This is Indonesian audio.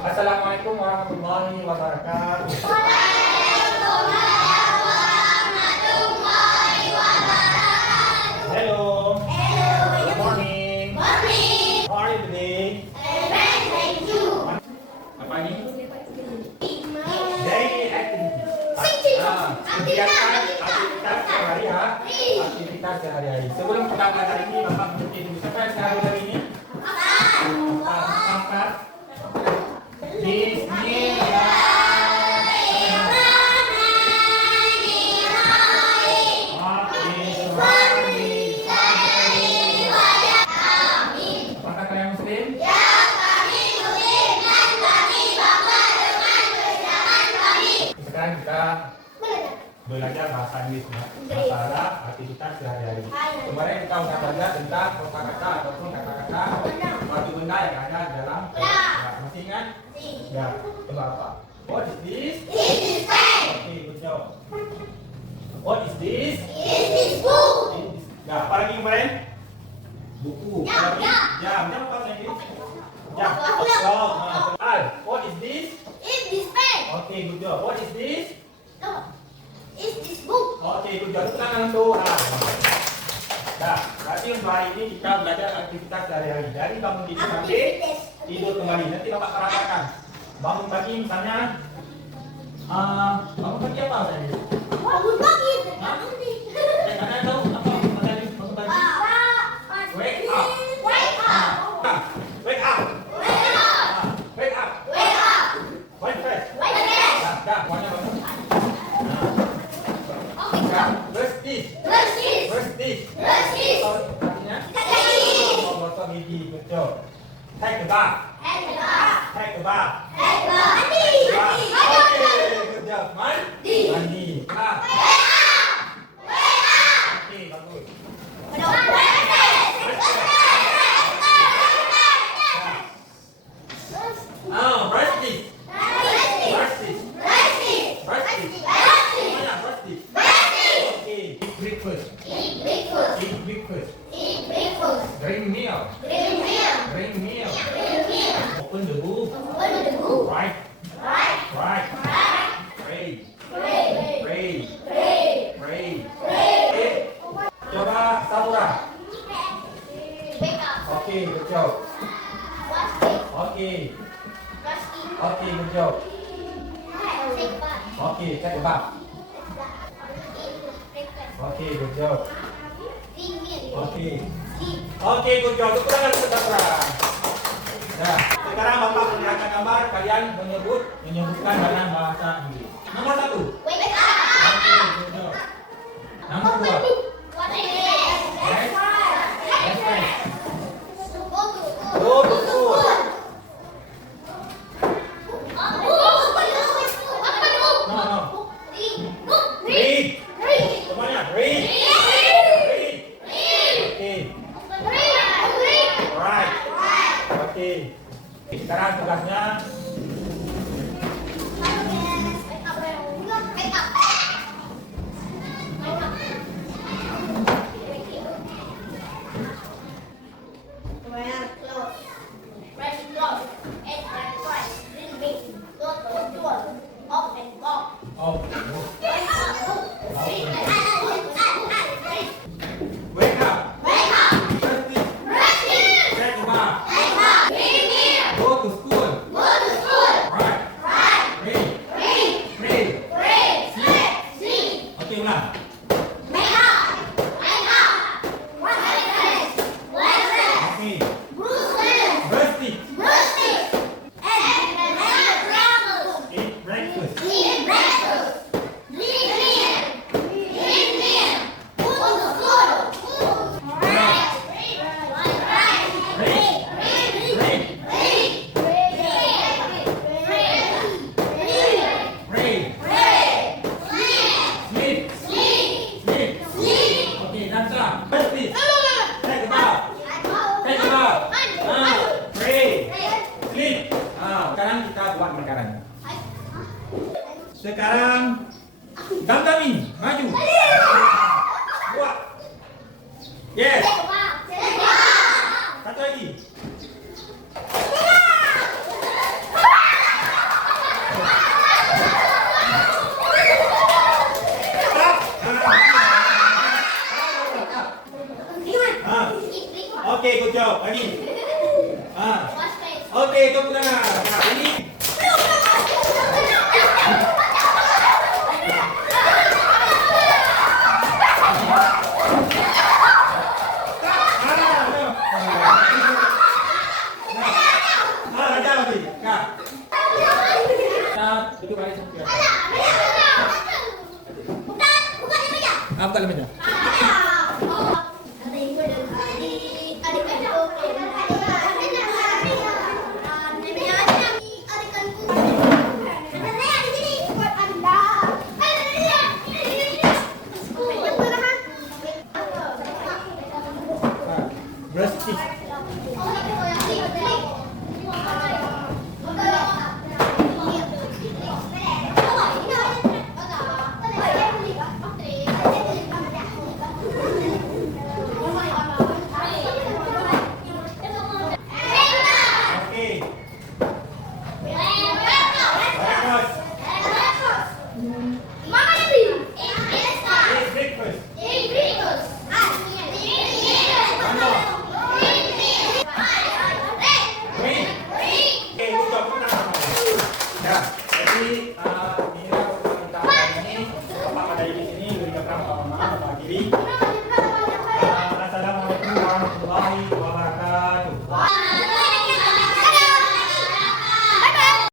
Assalamualaikum warahmatullahi wabarakatuh. Hello. Good morning. How are you today? Apa ini? Daily activity. Aktivitas sehari-hari. Aktivitas sehari-hari. Sebelum kita belajar ini, Bapak mengerti dulu siapa yang sehari-hari ini? Angkat. Apakah kalian Muslim? Ya, kami Muslim dan kami bangga dengan kebijakan kami. Sekarang kita belajar bahasa Inggris, masalah aktivitas sehari-hari. Kemarin kita sudah belajar tentang kosakata ataupun kata-kata suatu benda yang ada dalam. Masih ingat? Ya, coba apa? What is this? This is pen. Okay, good job. What is this? This is book. Ya, apa lagi kemarin? Buku. Jam. Jam apa lagi? Jam. Clock. Al, what is this? Is this pen? Okay, good job. What is this? No. Is this book? Okay, good job. Tangan tuh. Nah, berarti untuk hari ini kita belajar aktivitas sehari-hari. Dari bangun tidur sampai tidur kembali. Nanti Bapak katakan. Bangun pagi misalnya, bangun pagi apa tadi? Bangun pagi. Bangun di. Karena tahu apa tadi bangun pagi? Wake up. Wake up. Wake up. Wake up. Wake up. Wake up. Wake fresh. Wake fresh. Dah, semuanya bangun. Okay. Dah, brush teeth. Brush teeth. Brush teeth. Brush teeth. Artinya? Gigi. Gosok gigi, good job. Take a bath. Take a bath. Take a bath. Take a bath. Mandi. Bath. Okay, good job. Mandi. Mandi. Bath. Okay, bagus. Brush teeth. Brush teeth. Brush teeth. Mana brush teeth? Okay. Eat breakfast. Eat breakfast. Drink milk. Drink milk. Open the book. Write. Pray. Okay. Coba Saura. Okay, good job. Okay, good job. Okay, take a bath. Okay, good job. Okay, good job. Tepuk tangan untuk Saura. Nah, sekarang Bapak melihatkan gambar, kalian menyebutkan dalam bahasa Inggris. Nomor 1. Okay, good job. Nomor 2. Go to school. No. Read. Semuanya read. Okay. Right. Okay. Sekarang tugasnya oh, wake up. Brush teeth. Take a bath. Go to school. Right. Read. Sleep. Okay, ulang. Okay. Brush teeth. Eat breakfast. Pray. Sleep. Okay, that's up. Brush teeth. Take a bath. Pray. Sleep. Sekarang kita buat makanannya. Sekarang Gamgami, maju. Buat. Yes. Satu lagi. Ustaz, itu balik sampai. Bukan, bukan ini aja. Buka lembaga.